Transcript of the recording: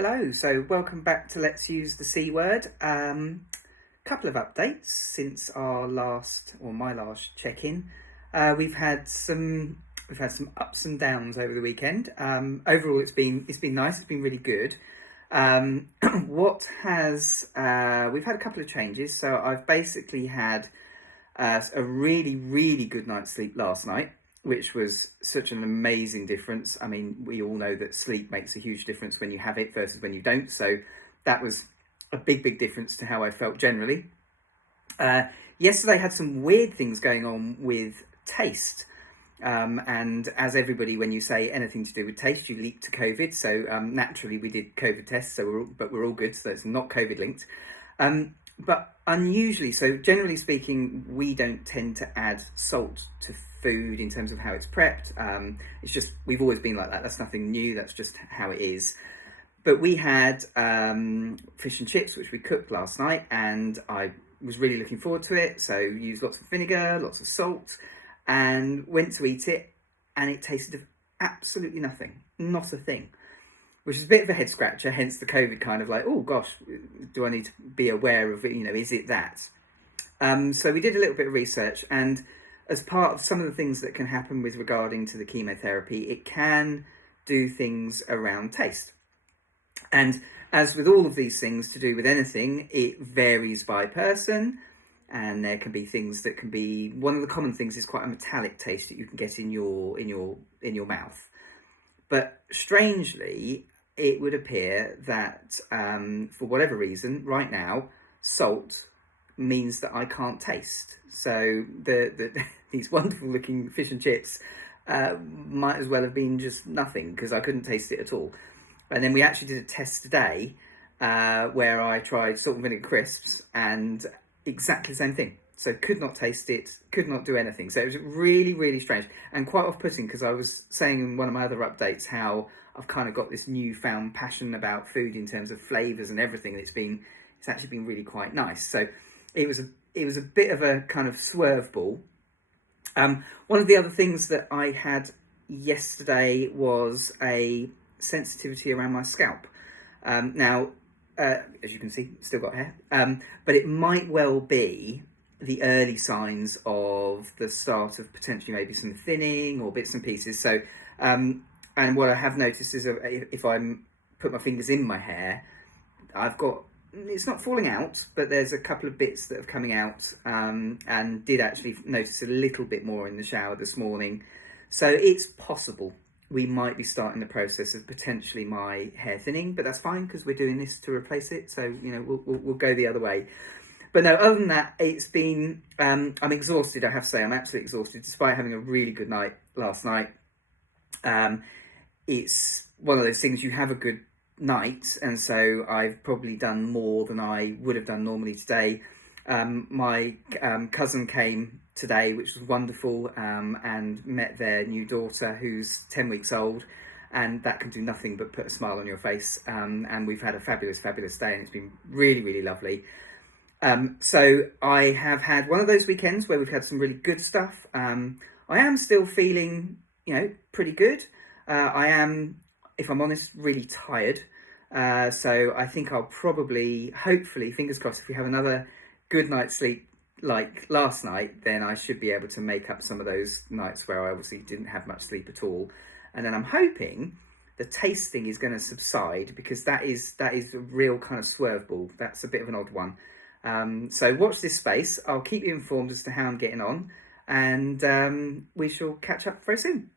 Hello, so welcome back to Let's Use the C Word. Couple of updates since my last check-in. We've had some ups and downs over the weekend. Overall, it's been nice. It's been really good. What has we've had a couple of changes. So I've basically had a really good night's sleep last night, which was such an amazing difference. I mean, we all know that sleep makes a huge difference when you have it versus when you don't. So that was a big difference to how I felt generally. Yesterday had some weird things going on with taste. And as everybody, when you say anything to do with taste, you leap to COVID. So naturally, we did COVID tests, but we're all good. So it's not COVID linked. But unusually, so generally speaking, we don't tend to add salt to food in terms of how it's prepped. It's just, we've always been like that. That's nothing new. That's just how it is. But we had fish and chips, which we cooked last night, and I was really looking forward to it. So used lots of vinegar, lots of salt, and went to eat it, and it tasted of absolutely nothing, not a thing, which is a bit of a head scratcher, hence the COVID kind of like, oh gosh, do I need to be aware of it, is it that? So we did a little bit of research, and as part of some of the things that can happen with regarding to the chemotherapy, it can do things around taste. And as with all of these things to do with anything, it varies by person. And there can be things that can be, one of the common things is quite a metallic taste that you can get in your mouth. But strangely, it would appear that for whatever reason, right now, salt means that I can't taste. So these wonderful looking fish and chips might as well have been just nothing, because I couldn't taste it at all. And then we actually did a test today where I tried salt and vinegar crisps, and exactly the same thing. So could not taste it, could not do anything. So it was really strange and quite off-putting, because I was saying in one of my other updates how I've kind of got this newfound passion about food in terms of flavours and everything. It's actually been really quite nice. So it was a bit of a kind of swerve ball. One of the other things that I had yesterday was a sensitivity around my scalp. Now, as you can see, still got hair, but it might well be the early signs of the start of potentially maybe some thinning or bits and pieces. So, and what I have noticed is if I put my fingers in my hair, it's not falling out, but there's a couple of bits that are coming out, and did actually notice a little bit more in the shower this morning. So it's possible we might be starting the process of potentially my hair thinning, but that's fine because we're doing this to replace it. So, we'll go the other way. But no, other than that, it's been, I'm exhausted, I have to say. I'm absolutely exhausted, despite having a really good night last night. It's one of those things, you have a good night, and so I've probably done more than I would have done normally today. My cousin came today, which was wonderful, and met their new daughter, who's 10 weeks old, and that can do nothing but put a smile on your face. And we've had a fabulous day, and it's been really lovely. So I have had one of those weekends where we've had some really good stuff. I am still feeling, pretty good. I am, if I'm honest, really tired. So I think I'll probably, hopefully, fingers crossed, if we have another good night's sleep like last night, then I should be able to make up some of those nights where I obviously didn't have much sleep at all. And then I'm hoping the tasting is going to subside, because that is a real kind of swerve ball. That's a bit of an odd one. So watch this space. I'll keep you informed as to how I'm getting on, and we shall catch up very soon.